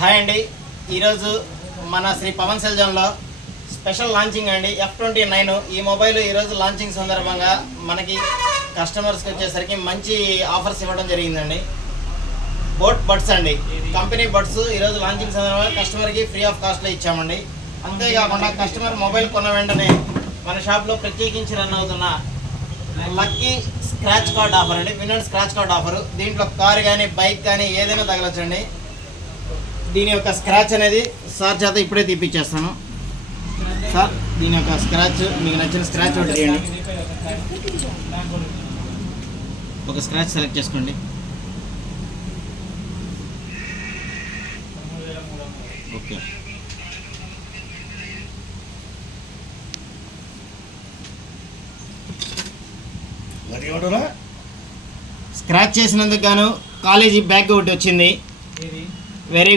Hi అండి, ఈరోజు మన శ్రీ పవన్ సెల్జన్లో స్పెషల్ లాంచింగ్ అండి. F29 ఈ మొబైల్ ఈరోజు లాంచింగ్ సందర్భంగా మనకి కస్టమర్స్కి వచ్చేసరికి మంచి ఆఫర్స్ ఇవ్వడం జరిగిందండి. బోట్ బడ్స్ అండి, కంపెనీ బడ్స్ ఈరోజు లాంచింగ్ సందర్భంగా కస్టమర్కి ఫ్రీ ఆఫ్ కాస్ట్లో ఇచ్చామండి. అంతేకాకుండా కస్టమర్ మొబైల్ కొన్న వెంటనే మన షాప్లో ప్రత్యేకించి రన్ అవుతున్న లక్కీ స్క్రాచ్ కార్డ్ ఆఫర్ అండి, win and scratch card offer. దీంట్లో కార్ కానీ బైక్ కానీ ఏదైనా తగలచ్చండి. దీని యొక్క స్క్రాచ్ అనేది సార్ చేత ఇప్పుడే తీపిచ్చేస్తాను. సార్ దీని యొక్క స్క్రాచ్, మీకు నచ్చిన స్క్రాచ్ ఒకటి తీయండి. ఒక స్క్రాచ్ సెలెక్ట్ చేసుకోండి. ఓకే, స్క్రాచ్ చేసినందుకు గాను కాలేజీ బ్యాగ్ ఒకటి వచ్చింది. వెరీ